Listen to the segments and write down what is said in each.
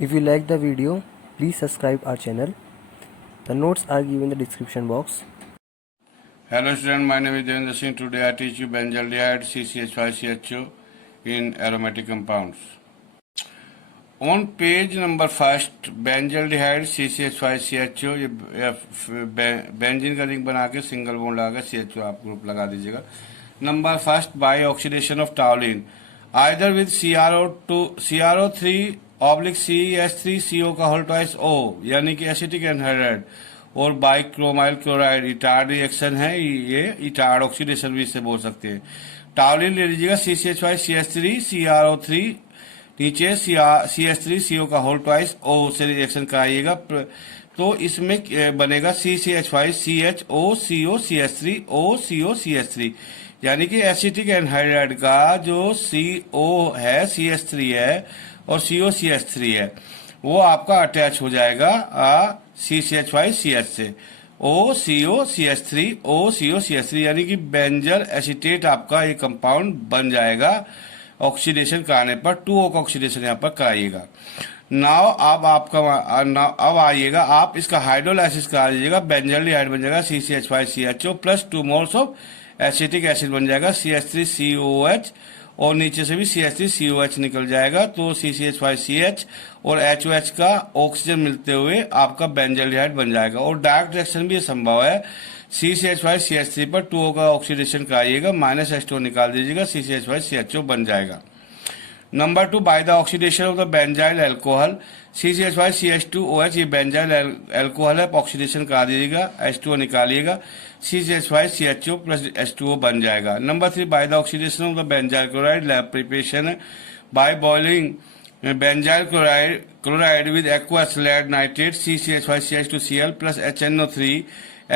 If you like the video, please subscribe our channel. The notes are given in the description box. Hello student, my name is Devendra Singh. Today I teach you benzaldehyde CCH5CHO in aromatic compounds. On page number first, benzaldehyde CCH5CHO, ये benzene का ring बना के single bond लगा CHO आप group लगा दीजिएगा. Number first, by oxidation of toluene either with CRO3 oblique CH3CO का whole twice O यानी कि एसिटिक एनहाइड्राइड और बाइक्रोमाइल क्लोराइड इटार्ड रिएक्शन है. ये इटार्ड ऑक्सीडेशन भी इससे बोल सकते हैं. टाउलिन ले लीजिएगा CCH5CH3 CRO3 नीचे CH3CO का होल ट्वाइस O से रिएक्शन कराइएगा तो इसमें बनेगा CCH5CHO CO CH3 यानी कि एसिटिक एनहाइड्राइड का जो CO है CH3 है और COCH3 है वो आपका अटैच हो जाएगा CCH5CH से OCOCH3 यानी कि बेंजल एसीटेट आपका ये कंपाउंड बन जाएगा. ऑक्सीडेशन कराने पर 2O का ऑक्सीडेशन यहाँ पर कराइएगा. नाउ अब आइएगा आप इसका हाइड्रोलाइसिस करा दीजिएगा. बेंजल्डिहाइड बन जाएगा CCH5CHO plus 2 moles of acetic acid बन जाएगा CH3COH और नीचे से भी CH3COH निकल जाएगा तो CCH5CH और HOH का ऑक्सीजन मिलते हुए आपका बेंजल्डिहाइड बन जाएगा. और डायरेक्ट रिएक्शन भी संभव है. CCH5CH3 पर 2O का ऑक्सीडेशन कराइएगा -H2 निकाल दीजिएगा CCH5CHO बन जाएगा. Number 2, bye the oxidation of the benzyl alcohol CCH5CH2OH ये बेंजाइल अल्कोहल है. ऑक्सीडेशन करा दीजिएगा H2O निकालिएगा CCH5CHO प्लस H2O बन जाएगा. Number 3, by the oxidation of the benzyl chloride lab preparation है. By boiling benzyl chloride with aqueous lead nitrate CCH5CH2Cl plus HNO3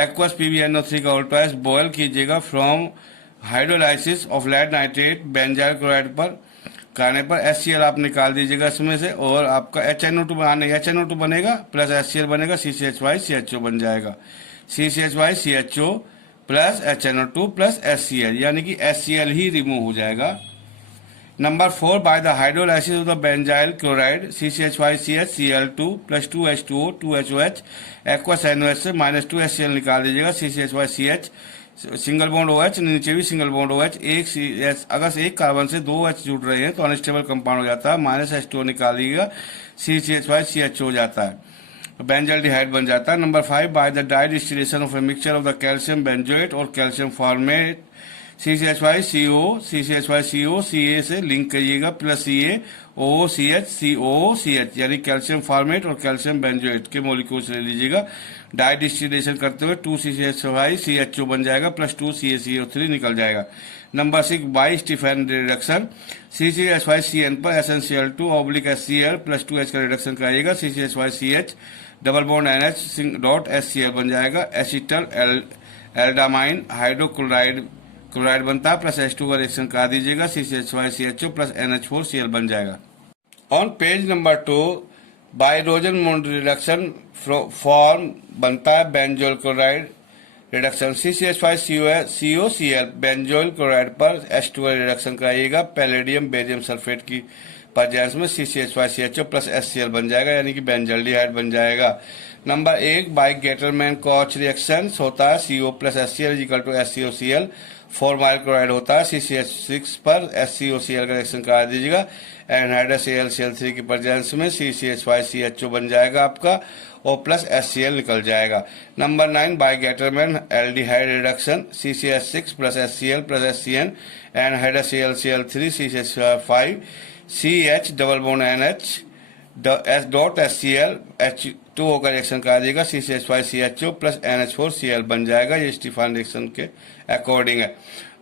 aqueous PbNO3 का उल्टा boil कीजिएगा from hydrolysis of lead nitrate benzyl chloride पर करने पर HCl आप निकाल दीजिएगा इसमें से और आपका HNO2 बनेगा प्लस HCl बनेगा CCH5CHO बन जाएगा. CCH5CHO plus HNO2 plus HCl यानी कि HCl ही रिमूव हो जाएगा. Number 4, by the hydrolysis of the benzyl chloride CCH5CHCl2 plus 2H2O 2HOH aqueous NOH से -2 HCl निकाल दीजिएगा CCH5CH सिंगल बॉन्ड OH नीचे भी सिंगल बॉन्ड OH अगर एक कार्बन से 2 H जुड़ रहे हैं तो अनस्टेबल कंपाउंड हो जाता है. -H2O निकालिएगा CCH5CH हो जाता है बेंजल्डिहाइड बन जाता है. Number 5, by the dry distillation of a mixture of the calcium benzoate और कैल्शियम फॉर्मेट CCH5CO Ca से लिंक करिएगा प्लस CaOCH यानी कैल्शियम फॉर्मेट और कैल्शियम बेंजोएट के मॉलिक्यूल्स ले लीजिएगा. डाई डिस्टिलेशन करते हुए 2 CCH5CHO बन जाएगा प्लस 2 CaCO3 निकल जाएगा. Number 6, by Stephen reduction CCH5CN पर SnCl2 oblique HCl plus 2H का रिडक्शन कराइएगा CCH5CH double bond NH dot HCl बन जाएगा. एसिटल एल्डामाइन हाइड्रोक्लोराइड बनता है प्लस H2 का रिएक्शन करा दीजिएगा CCH5CHO प्लस NH4Cl बन जाएगा. On page number 2, by Rosenmund reduction form बनता है benzoyl chloride reduction CCH5COCl benzoyl chloride पर H2 रिडक्शन कराइएगा पैलेडियम बेरियम सल्फेट की प्रेजेंस में CCH5CHO प्लस HCl बन जाएगा यानी कि बेंजल्डिहाइड बन जाएगा. Number 1, by Gattermann Koch reaction होता है CO plus HCl equal to HCOCl formyl chloride होता है CCH6 पर HCOCl का रिएक्शन करा दीजिएगा एनहाइड्रस AlCl3 की प्रेजेंस में CCH5CHO बन जाएगा आपका और प्लस HCl निकल जाएगा. Number 9, by Gattermann aldehyde reduction CCH6 plus HCl plus HCN anhydrous AlCl3 CCH5 CH double bond NH S dot HCl H2O का रिएक्शन करा देगा CCH5CHO प्लस NH4Cl बन जाएगा. ये स्टीफन रिएक्शन के अकॉर्डिंग है.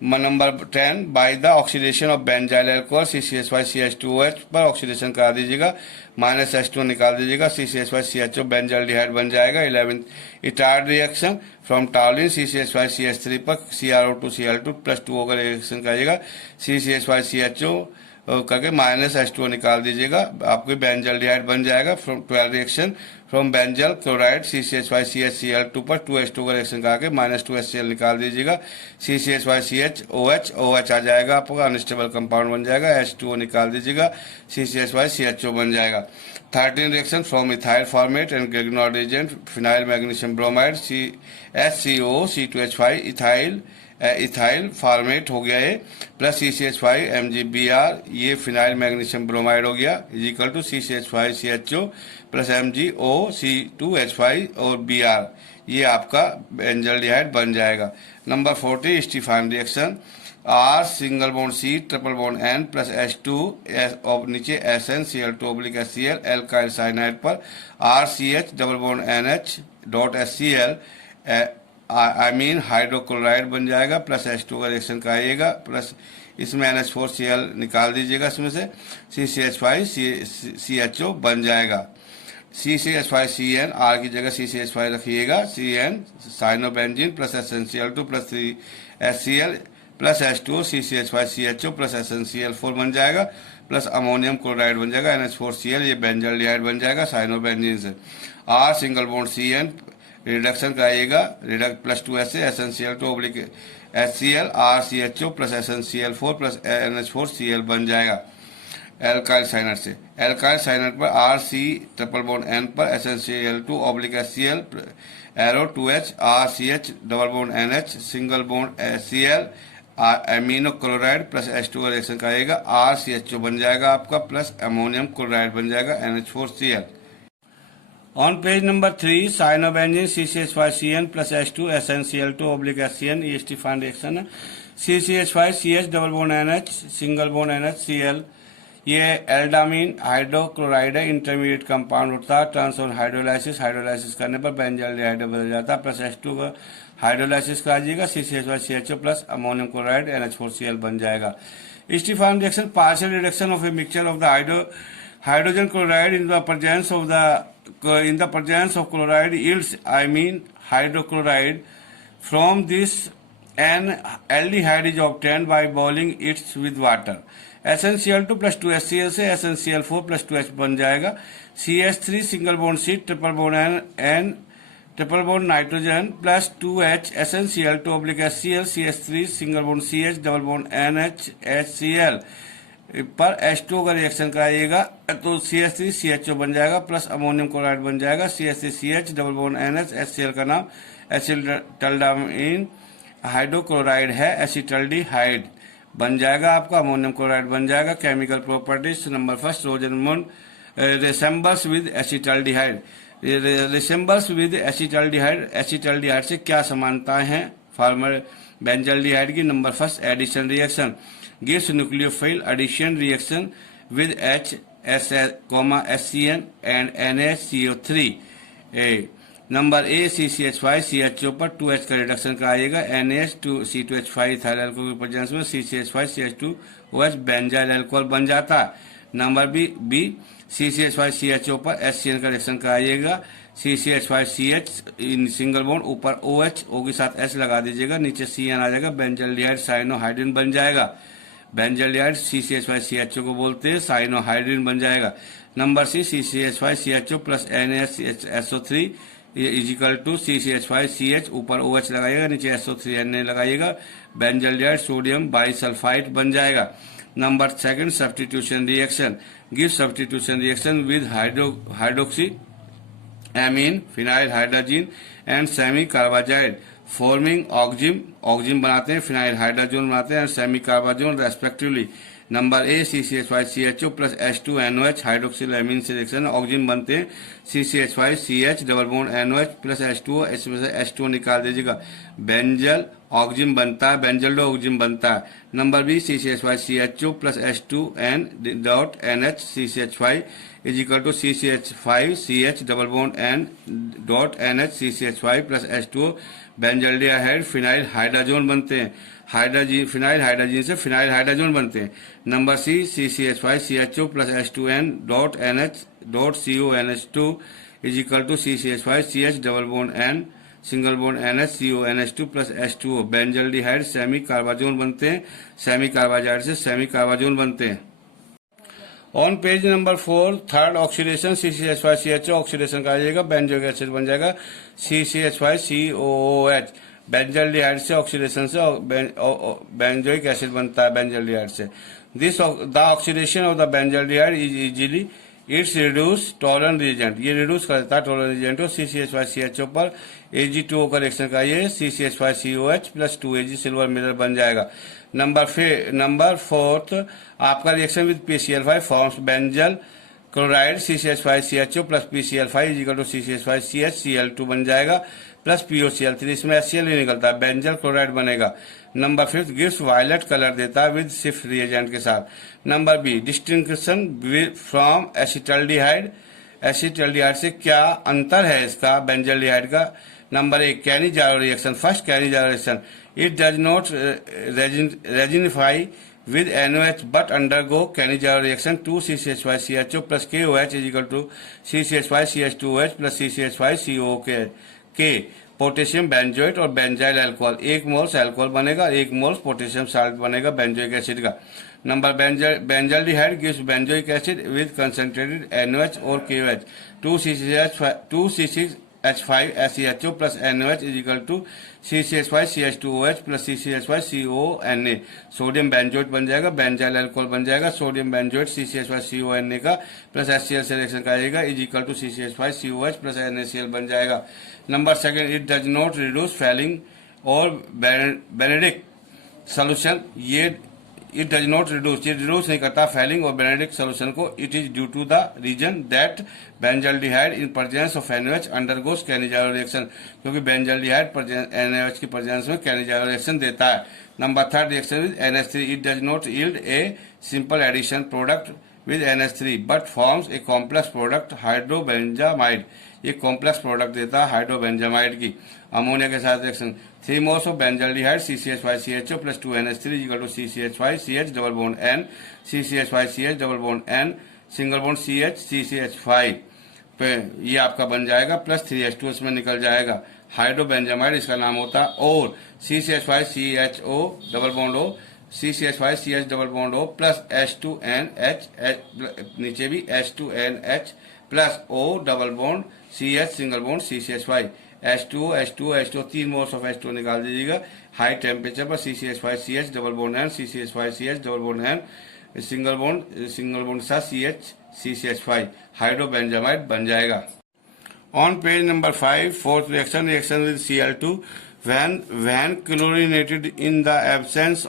Number 10, bye the oxidation of benzyl alcohol CCH5CH2OH पर oxidation करा दीजिएगा -H2 निकाल दीजिएगा CCH5CHO बेंजल्डिहाइड बन जाएगा. 11, इटार्ड रिएक्शन फ्रॉम टाउलिन CCH5CH3 पर CrO2Cl2 प्लस 2O का रिएक्शन कराइएगा CCH5CHO करके माइनस H2O निकाल दीजिएगा, आपको बेंजल्डिहाइड बन जाएगा। From 12 reaction from benzyl chloride CCH5CHCl2 पर 2H2 का रिएक्शन करके माइनस 2HCl निकाल दीजिएगा। CCH5CH OH आ जाएगा, आपका अनस्टेबल कंपाउंड बन जाएगा। H2O निकाल दीजिएगा, CCH5CHO बन जाएगा। 13 reaction from ethyl formate and Grignard agent phenyl magnesium bromide HCO C2H5 ethyl formate हो गया है, प्लस CCH5 MgBr, ये फिनाइल मैग्नीशियम ब्रोमाइड हो गया, is equal to CCH5CHO plus MgO C2H5 और Br, ये आपका बेंजल्डिहाइड बन जाएगा। Number 40 Stephen reaction R single bond C triple bond N plus H2 और नीचे SnCl2/HCl एल्काइल साइनाइड पर RCH double bond NH dot HCl I mean hydrochloride बन जाएगा, प्लस H2 का रिएक्शन कराइएगा, प्लस इसमें NH4Cl निकाल दीजिएगा, इसमें से CCH5CHO बन जाएगा। CCH5CN R की जगह CCH5 रखिएगा, CN cyanobenzene plus SnCl2 plus 3HCl plus H2 CCH5CHO plus SnCl4 बन जाएगा, प्लस अमोनियम क्लोराइड बन जाएगा NH4Cl, ये बेंजल्डिहाइड बन जाएगा साइनोबेंजीन से। R single bond CN reduction कराइएगा, plus 2SA SnCl2/HCl RCHO plus SnCl4 plus NH4Cl बन जाएगा एल्काइल साइनाइड से। एल्काइल साइनाइड पर RC ट्रिपल बॉन्ड N पर SnCl2/HCl arrow 2H RCH double bond NH single bond HCl amino chloride plus H2 का reaction कराइएगा, RCHO बन जाएगा आपका, plus ammonium chloride बन जाएगा NH4Cl। On page number 3 cyanobenzene CCH5CN plus H2 SnCl2/HCN, ये Stefan reaction है। CCH5CH double bond NH single bond NHCl, ये एल्डामीन hydrochloride है, इंटरमीडिएट कंपाउंड होता है, टर्न्स ऑन हाइड्रोलाइसिस करने पर बेंजल्डिहाइड बदल जाता है, प्लस H2 का हाइड्रोलाइसिस कराइएगा, CCH5CHO plus ammonium chloride NH4Cl बन जाएगा। Stephen reaction partial reduction of a mixture of the hydrogen chloride in the presence of chloride yields hydrochloride. From this an aldehyde is obtained by boiling it with water. SnCl2 plus 2HCl से SnCl4 plus 2H बन जाएगा। CH3 single bond C triple bond N triple bond nitrogen plus 2H SnCl2/HCl CH3 single bond CH double bond NH HCl पर H2 का reaction कराइएगा तो CH3CHO बन जाएगा, plus ammonium chloride बन जाएगा, CH3CH double bond NH HCl का नाम एसिटल्डामाइन hydrochloride है, एसिटल्डिहाइड बन जाएगा आपका, अमोनियम क्लोराइड बन जाएगा। केमिकल प्रॉपर्टीज नंबर फर्स्ट रोजनमोन resembles with acetaldehyde, resembles with acetaldehyde, acetaldehyde से क्या समानताएं हैं फार्मर बेंजल्डिहाइड की। Number first addition reaction gives nucleophile addition reaction with HSCN and NaCO3। Number A CCH5CHO पर 2H का रिडक्शन कराइएगा, NaC2H5 इथाइल अल्कोहल के प्रेजेंस में CCH5CH2OH बेंजाइल अल्कोहल बन जाता है। नंबर बी CCH5CHO पर HCN का रिएक्शन कराइएगा, CCH5CH सिंगल बॉन्ड ऊपर OH O के साथ H लगा दीजिएगा, नीचे CN आ जाएगा, बेंजल्डिहाइड साइनोहाइड्रिन बन जाएगा। बेंजल्डिहाइड CCH5CHO को बोलते हैं, साइनोहाइड्रिन बन जाएगा। Number C CCH5CHO plus NaSO3 is equal to CCH5CH ऊपर OH लगाइएगा, नीचे SO3Na लगाइएगा, बेंजल्डिहाइड सोडियम बाइसल्फाइड बन जाएगा। Number second substitution reaction give substitution reaction with hydroxy amine phenyl hydrazine and semicarbazide forming oxime बनाते हैं, phenyl hydrazone बनाते हैं, semicarbazone respectively. Number A CCH5CHO plus H2NOH hydroxyl amine से reaction oxime बनते हैं, CCH5CH double bond NOH plus H2O, इसमें से H2O निकाल दीजिएगा, बेंजल ऑक्जिम बनता है, बेंजल्डो ऑक्जिम बनता है। Number B CCH5CHO plus H2N dot NH CCH5 is equal to CCH5CH double bond N dot NH CCH5 plus H2O benzaldehyde phenyl hydrazone बनते हैं, हाइड्रोजीन फिनाइल हाइड्रोजीन से फिनाइल हाइड्रोजन बनते हैं। Number C CCH5CHO plus H2N dot NH dot CONH2 is equal to CCH5CH double bond N single bond NH CONH2 plus H2O benzaldehyde semicarbazone बनते हैं, semicarbazide से semicarbazone बनते हैं। On page number 4 third oxidation CCH5CHO oxidation का आ जाएगा, benzoic acid बन जाएगा CCH5COOH। Benzaldehyde से ऑक्सीडेशन से बेंजोइक एसिड बनता है बेंजल्डिहाइड से। This the oxidation of the benzaldehyde is easily it's reduce tolerant reagent, ये रिड्यूस कर देता है टॉलरेंट रिएजेंट को CCH5CHO पर। Ag2O का रिएक्शन का ये CCH5COH plus 2Ag silver mirror बन जाएगा। नंबर फोर्थ आपका reaction with PCl5 forms benzal chloride CCH5CHO plus PCl5 is equal to CCH5CH Cl2 बन जाएगा प्लस POCl3, इसमें HCl ही निकलता है, बेंजल क्लोराइड बनेगा। Number fifth gives violet colour देता है विद सिफ्ट रिएजेंट के साथ। Number B distinction from acetaldehyde, acetaldehyde से क्या अंतर है इसका बेंजल्डिहाइड का। नंबर एक Cannizzaro reaction, first Cannizzaro reaction, it does not resinify with NOH but undergo Cannizzaro reaction 2CCH5CHO plus KOH is equal to CCH5CH2OH plus CCH5COK। Potassium benzoate और benzyl alcohol, 1 moles alcohol बनेगा, 1 moles potassium salt बनेगा benzoic acid का। Number benzaldehyde gives benzoic acid with concentrated NOH और KOH 2CCH5SeHO plus NOH is equal to CCH5CH2OH plus CCH5CONA। Sodium benzoate बन जाएगा, benzyl alcohol बन जाएगा, sodium benzoate CCH5CONA का plus HCl से reaction करेगा is equal to CCH5COH plus NaCl बन जाएगा। Number second it does not reduce Fehling और बेनेडिक्ट सोल्यूशन, ये इट डज नॉट रिड्यूस, ये रिड्यूस नहीं करता फेलिंग और बेनेडिक्ट सोल्यूशन को। It is due to the reason that benzaldehyde in presence of NOH undergoes Cannizzaro reaction, क्योंकि benzaldehyde NOH की presence में कैनिजारो रिएक्शन देता है। Number third reaction with NH3, it does not yield a simple addition product with NH3 but forms a complex product hydrobenzamide, ये complex product देता है हाइड्रोबेंजामाइड की ammonia के साथ reaction. 3 moles of benzaldehyde CCH5CHO plus 2NH3 is equal to CCH5CH double bond N, CCH5CH double bond N single bond CH CCH5 पे ये आपका बन जाएगा प्लस 3H2 इसमें निकल जाएगा, हाइड्रोबेंजामाइड इसका नाम होता है। और CCH5CHO double bond O CCH5CH double bond O plus H2NH, नीचे भी H2NH plus O double bond CH single bond CCH5 H2O 3 moles of H2 निकाल दीजिएगा। हाई टेम्परेचर पर CCH5CH double bond N CCH5CH double bond N single bond सा CH CCH5 हाइड्रोबेंजामाइड बन जाएगा। On page number 5 fourth reaction with Cl2 when chlorinated in the absence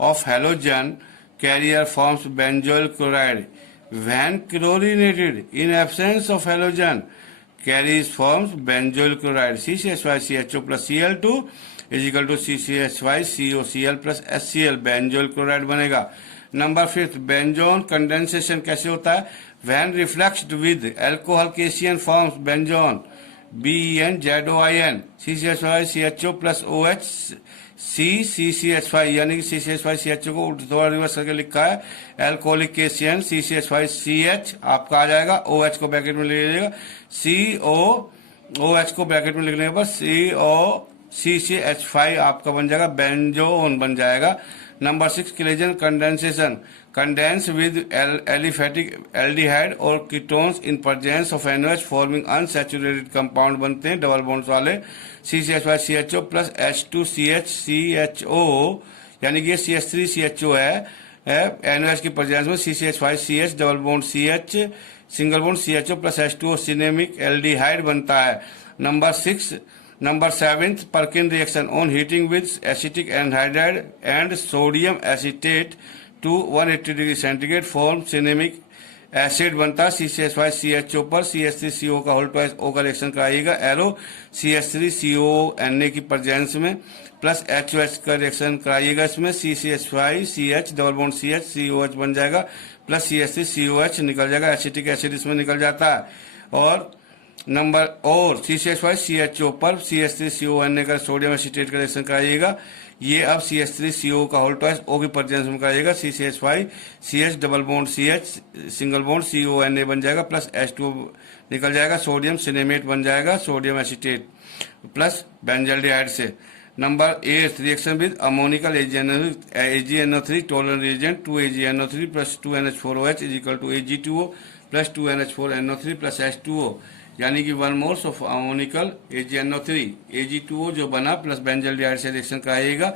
of halogen carrier forms benzoyl chloride। When chlorinated in absence of halogen carries forms benzoyl chloride CCH5CHO plus Cl2 is equal to CCH5COCl plus HCl benzoyl chloride बनेगा। Number fifth बेंजोन condensation कैसे होता है, when refluxed with alcohol cation forms benzoin BenZOIN CCH5CHO plus OH CCH5 यानी कि CCH5CHO को थोड़ा reverse करके लिखा है एल्कोहलिक केशियन CCH5CH आपका आ जाएगा, OH को ब्रैकेट में ले लीजिएगा, OH को ब्रैकेट में लिखने पर CCH5 आपका बन जाएगा, बेंजोन बन जाएगा। Number 6 Claisen condensation condense with aliphatic aldehyde और ketones in presence of NOH forming unsaturated compound बनते हैं डबल बॉन्ड्स वाले CCH5CHO प्लस H2CH यानी कि ये CH3CHO है NOH की प्रेजेंस में CCH5CH double bond CH single bond CHO plus H2O cinnamic aldehyde बनता है। Number 7 Perkin reaction on heating with acetic anhydride and sodium acetate to 180 degree centigrade form cinnamic acid बनता है CCH5CHO पर CH3CO का whole twice O का reaction कराइएगा arrow CH3CONA की presence में plus HOH का रिएक्शन कराइएगा, इसमें CCH5CH double bond CH COH बन जाएगा प्लस CH3COH निकल जाएगा, एसिटिक एसिड इसमें निकल जाता है। और CCH5CHO पर CH3CONA का सोडियम एसिटेट का रिएक्शन कराइएगा, ये अब CH3CO का होल ट्वाइस O की प्रेजेंस में कराइएगा CCH5CH double bond CH single bond CONA बन जाएगा प्लस H2 निकल जाएगा, सोडियम सिनेमेट बन जाएगा, सोडियम एसिटेट प्लस बेंजल्डिहाइड से। Number 8 reaction with ammoniacal AgNO3 Tollens reagent 2AgNO3 plus 2NH4OH is equal to Ag2O plus 2NH4NO3 plus H2O, यानी कि 1 moles of ammoniacal AgNO3 Ag2O जो बना plus benzaldehyde से reaction कराइएगा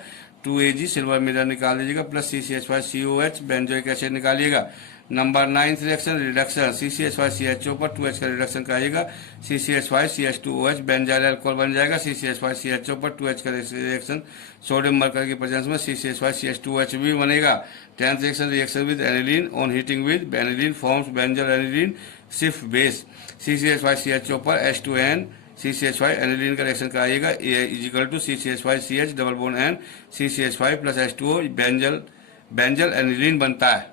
2Ag silver mirror निकाल दीजिएगा plus CCH5COH benzoic acid निकालिएगा। Number 9 reaction reduction CCH5CHO पर 2H का रिडक्शन कराइएगा CCH5CH2OH बेंजाइल अल्कोहल बन जाएगा। CCH5CHO पर 2H का रिएक्शन सोडियम मरकरी की प्रेजेंस में CCH5CH2OH भी बनेगा। 10th reaction with aniline on heating with aniline forms benzal aniline Schiff base CCH5CHO पर H2N CCH5 एनिलीन का रिएक्शन कराइएगा is equal to CCH5CH double bond N CCH5 plus H2O benzal aniline बनता है।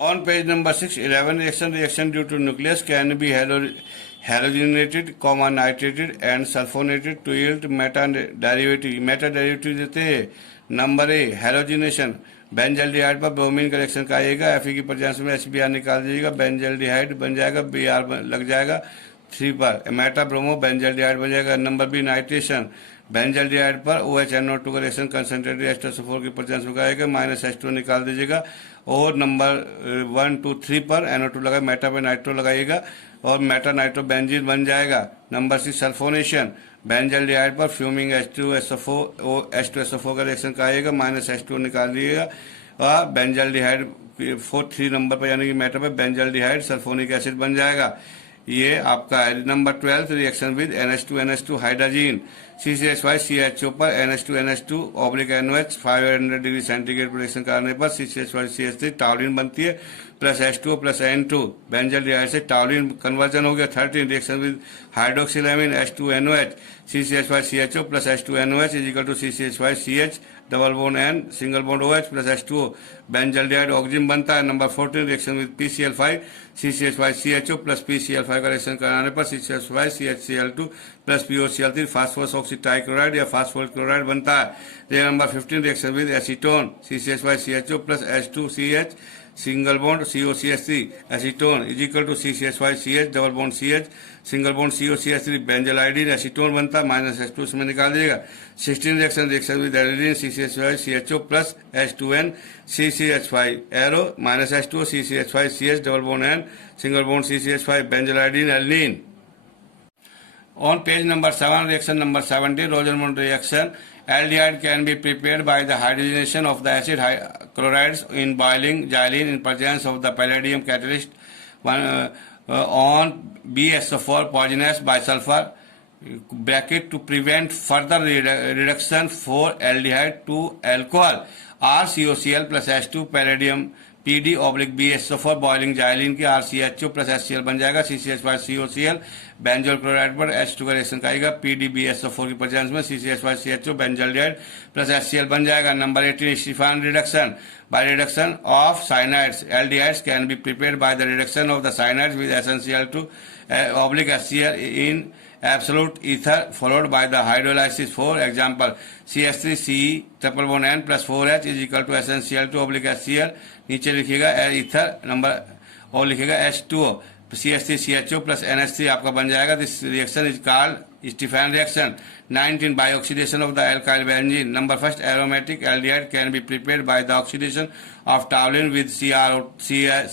On page number 6, 11 reaction due to nucleus can be halogenated, nitrated and sulfonated to yield meta derivative देते हैं। Number A halogenation benzaldehyde पर bromine का reaction कराइएगा Fe की presence में HBr निकाल दीजिएगा बेंजल्डिहाइड बन जाएगा Br लग जाएगा 3 पर मेटा ब्रोमो बेंजल्डिहाइड बन जाएगा। नंबर बी नाइट्रेशन बेंजल्डिहाइड पर OHNO2 का रिएक्शन कंसंट्रेटेड H2SO4 की प्रेजेंस में कराएगा -H2 निकाल दीजिएगा और नंबर 1 2 3 पर NO2 लगाए मेटा पे नाइट्रो लगाइएगा और मेटा नाइट्रो बेंजीन बन जाएगा। नंबर 6 सल्फोनेशन बेंजल्डिहाइड पर फ्यूमिंग H2SO4 का रिएक्शन कराइएगा -H2 निकाल दीजिएगा और बेंजल्डिहाइड 3 नंबर पर यानी कि मेटा पे बेंजल्डिहाइड सल्फोनिक एसिड बन जाएगा। ये आपका है। Number 12 reaction with NH2NH2 hydrazine CCH5CHO पर NH2NH2 oblique NOH 500 degree centigrade पर रिएक्शन करने पर CCH5CH3 टाउलिन बनती है plus H2O plus N2 benzaldehyde से टाउलिन कन्वर्जन हो गया। 13 reaction with hydroxylamine H2NOH CCH5CHO plus H2NOH is equal to CCH5CH double bond N single bond OH plus H2O benzaldehyde oxygen बनता है। Number 14 reaction with PCl5 CCH5CHO plus PCl5 का reaction कराने पर CCH5CHCl2 plus POCl3 phosphorus oxytrichloride या phosphorus chloride बनता है। Number 15 reaction with acetone CCH5CHO plus H2CH single bond COCH3 acetone is equal to CCH5CH double bond CH single bond COCH3 benzylidene acetone बनता है -H2 इसमें निकाल दीजिएगा। 16 reaction with aniline CCH5CHO plus H2N CCH5 arrow -H2O CCH5CH double bond N single bond CCH5 benzylidene aniline. On page number 7, reaction number 17, Rosenmund reaction. Aldehyde can be prepared by the hydrogenation of the acid chlorides in boiling xylene in presence of the palladium catalyst on BSO4 poisonous by sulfur bracket to prevent further reduction for aldehyde to alcohol RCOCl plus H2 palladium PD oblique BSO4 boiling xylene के RCHO plus HCl बन जाएगा CCH5COCl benzoyl chloride पर H2 का reaction कराएगा PDBSO4 की presence में CCH5CHO benzaldehyde plus HCl बन जाएगा। Number 18 Stephen reduction by reduction of cyanides aldehydes can be prepared by the reduction of the cyanides with SnCl2 oblique HCl in absolute ether followed by the hydrolysis. For example CH3CE triple bond N plus 4H is equal to SnCl2 oblique HCl नीचे लिखिएगा ether number और लिखिएगा H2O CH3CHO plus NH3 आपका बन जाएगा। This reaction is called Stephen reaction. 19 by oxidation of the alkyl benzene. Number first aromatic aldehyde can be prepared by the oxidation of toluene with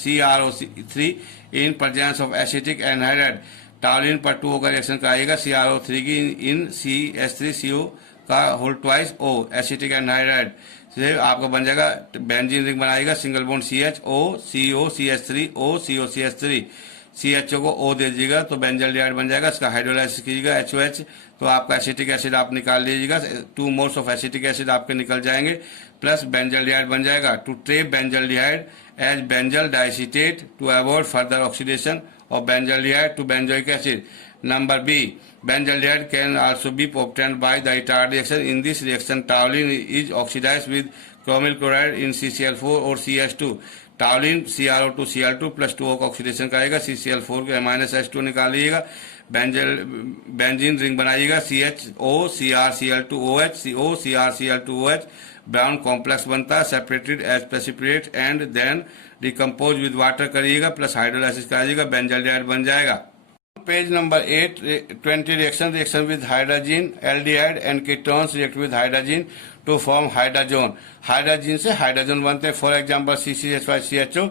CrO3 in presence of acetic anhydride. टॉलिन पर 2O का reaction कराइएगा CrO3 की इन CH3CO का whole twice O acetic anhydride से आपका बन जाएगा benzene ring बनाएगा single bond CHO CO CH3 O CO CH3 CHO को O दे दीजिएगा तो बेंजल्डिहाइड बन जाएगा। इसका हाइड्रोलाइसिस कीजिएगा HOH तो आपका एसिटिक एसिड आप निकाल लीजिएगा 2 मोल्स ऑफ एसिटिक एसिड आपके निकल जाएंगे प्लस बेंजल्डिहाइड बन जाएगा। To trap benzaldehyde as benzal diacetate to avoid further oxidation of benzaldehyde to benzoic acid. Number B, benzaldehyde can also be obtained by the retard reaction. In this reaction, toluene is oxidized with chromyl chloride in CCl4 or CH2. Toluene CrO2 Cl2 plus 2O का oxidation कराएगा CCl4 के -H2 निकालिएगा benzene ring बनाइएगा CHO CrCl2OH CO CrCl2OH brown complex बनता है separated as precipitate and then decompose with water करिएगा plus hydrolysis कराइएगा benzaldehyde बन जाएगा। page number 8, 20 reaction with hydrogen, aldehyde and ketones react with hydrogen to form hydrazone. Hydrogen से hydrogen बनते हैं. For example, CCH5CHO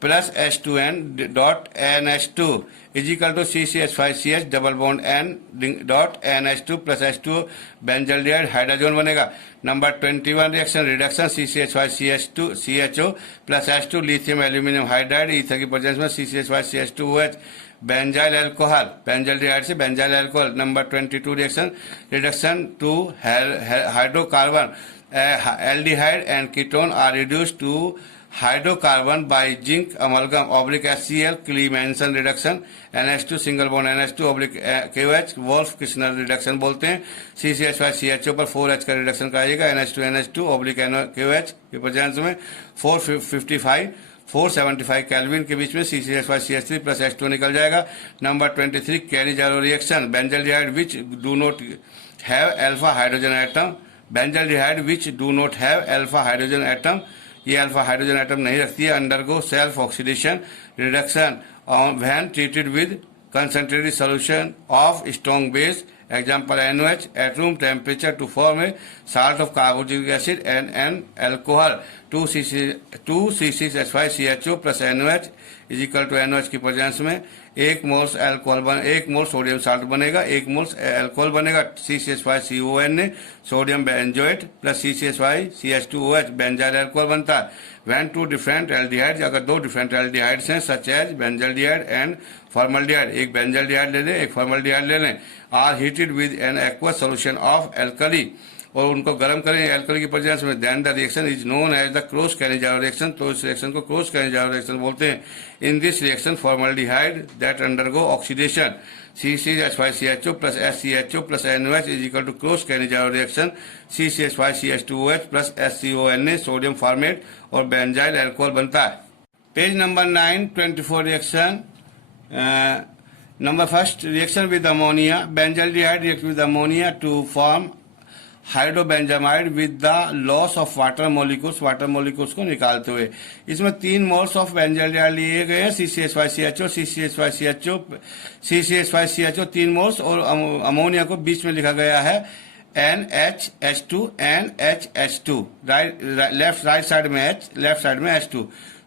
plus H2N dot NH2 is equal to CCH5CH double bond N dot NH2 plus H2 benzaldehyde hydrazone बनेगा. Number 21 reduction CCH5CH2 CHO plus H2 lithium aluminum hydride ether की presence में CCH5CH2OH benzyl alcohol, benzaldehyde से benzyl alcohol. Number 22 reduction to hydrocarbon, aldehyde and ketone are reduced to hydrocarbon by zinc amalgam oblique HCl Clemmensen reduction. NH2 single bond NH2 oblique KOH Wolf Kirchner reduction बोलते हैं. CCH5CHO पर 4H का reduction कराइएगा. NH2 NH2 oblique KOH के presence में 475 kelvin के बीच में CCH5CH3 plus H2 निकल जाएगा. Number 23 Cannizzaro reaction benzaldehyde which do not have alpha hydrogen atom. Benzaldehyde which do not have alpha hydrogen atom, ये अल्फा हाइड्रोजन एटम नहीं रखती है. Undergo self oxidation reduction when treated with concentrated solution of strong base, example NOH, at room temperature to form a salt of carboxylic acid and an alcohol. 2C6H5CHO plus NOH is equal to NOH की presence में 1 मोल sodium salt बनेगा, 1 मोल alcohol बनेगा. CCH5CON ने sodium benzoate plus CCH5CH2OH benzyl alcohol बनता है. When two different aldehydes, अगर दो different aldehydes हैं such as benzaldehyde and formaldehyde, एक benzaldehyde ले लें एक formaldehyde ले लें, are heated with an aqueous solution of alkali और उनको गर्म करें अल्कली की प्रेजेंस में, then the reaction is known as the Cross-Cannizzaro reaction. तो इस रिएक्शन को Cross-Cannizzaro reaction बोलते हैं. In this reaction formaldehyde that undergo oxidation CCH5CHO plus SCHO plus NOH is equal to Cross-Cannizzaro reaction CCH5CH2OH plus SCON ने sodium formate और benzyl alcohol बनता है. Page number 9, 24 reaction. Number first reaction with ammonia. Benzaldehyde react with ammonia to form hydrobenzamide with the loss of water molecules को निकालते हुए. इसमें 3 moles of benzaldehyde लिए गए हैं. CCH5CHO 3 मोल्स और अमोनिया को बीच में लिखा गया है NHH2 राइट साइड में H, लेफ्ट साइड में H2.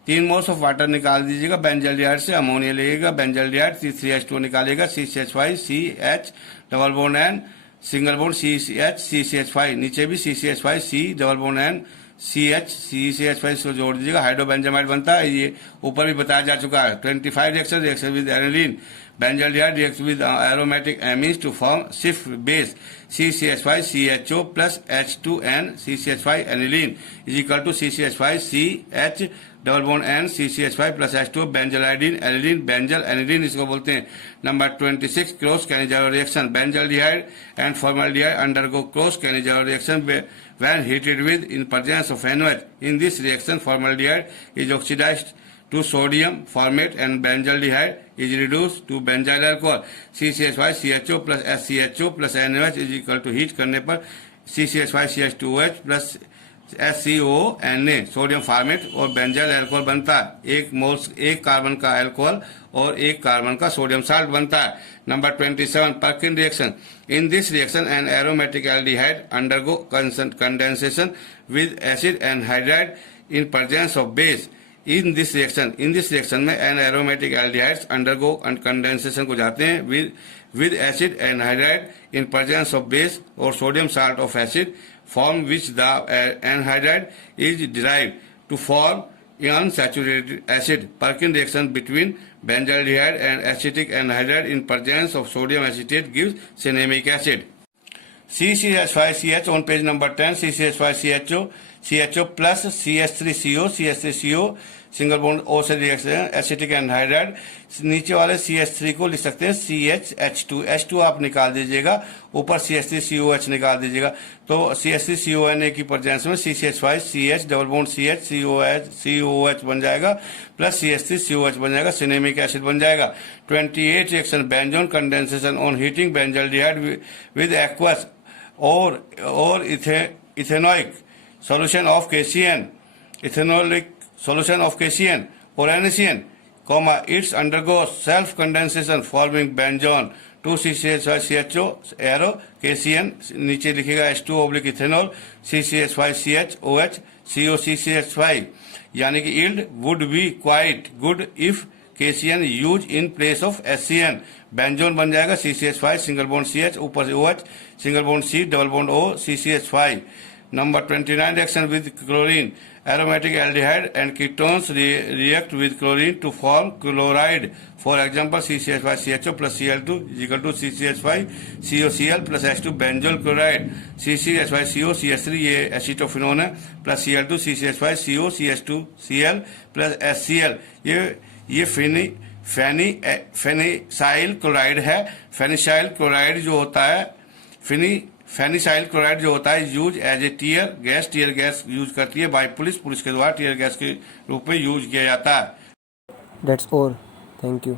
3 मोल्स ऑफ वाटर निकाल दीजिएगा. बेंजल्डिहाइड से अमोनिया लेगा, बेंजल्डिहाइड 3H2 निकालेगा. CCH5CH double bond N single bond CCH5 नीचे भी CCH5C double bond N CCH5 से जोड़ दीजिएगा. हाइड्रोबेंजामाइड बनता है. ये ऊपर भी बताया जा चुका है. 25 reaction with aniline. Benzaldehyde react with aromatic amines to form Schiff base CCH5CHO plus H2N CCH5 aniline is equal to CCH5CH double bond N CCH5 plus H2 benzylidene aniline benzal aniline इसको बोलते हैं. Number 26 cross Cannizzaro reaction. Benzaldehyde and formaldehyde undergo cross Cannizzaro reaction when heated with in presence of NOH. In this reaction formaldehyde is oxidized to sodium formate and benzaldehyde is reduced to benzyl alcohol. CCH5CHO plus SCHO plus NOH is equal to heat करने पर CCH5CH2OH plus SCON sodium formate और benzyl alcohol बनता है. एक carbon का alcohol और एक carbon का सोडियम साल्ट बनता है. Number 27 Perkin reaction. In this reaction an aromatic aldehyde undergo condensation with acid anhydride in presence of base. In this reaction में an aromatic aldehydes undergo condensation को जाते हैं with acid anhydride in presence of base और sodium salt of acid from which the anhydride is derived to form unsaturated acid. Perkin reaction between benzaldehyde and acetic anhydride in presence of sodium acetate gives cinnamic acid. CCH5CH on page number 10. CCH5CHO plus CH3CO single bond O से reaction acetic anhydride. नीचे वाले CH3 को लिख सकते हैं CH2 आप निकाल दीजिएगा. ऊपर CH3COH निकाल दीजिएगा. तो CH3CONA की प्रेजेंस में CCH5CH डबल बॉन्ड COH बन जाएगा प्लस CH3COH बन जाएगा. सिनेमिक एसिड बन जाएगा. 28 reaction benzoin condensation on heating benzaldehyde with aqueous और ethanoic solution of KCN. Ethanolic solution of KCN or NaCN comma, it's undergoes self condensation forming benzone 2CCH5CHO arrow KCN नीचे लिखेगा H2 oblique ethanol CCH5CHOH COCCH5 यानी कि yield would be quite good if KCN use in place of HCN बेंजोन बन जाएगा CCH5 single bond CH ऊपर से OH single bond C double bond O CCH5 Number 29 reaction with chlorine. Aromatic aldehyde and ketones react with chlorine to form chloride. For example, CCH5CHO plus Cl2 is equal to CCH5COCl plus H2 benzoyl chloride. CCH5CO CH3 ये acetophenone है plus Cl2 CCH5CO CH2Cl plus HCl ये फेनिसाइल chloride है। फेनिसाइल chloride जो होता है फेनिसाइल chloride जो होता है use as a tear gas use करती है बाय पुलिस के द्वारा टीयर गैस के रूप में यूज किया जाता है। That's all. Thank you.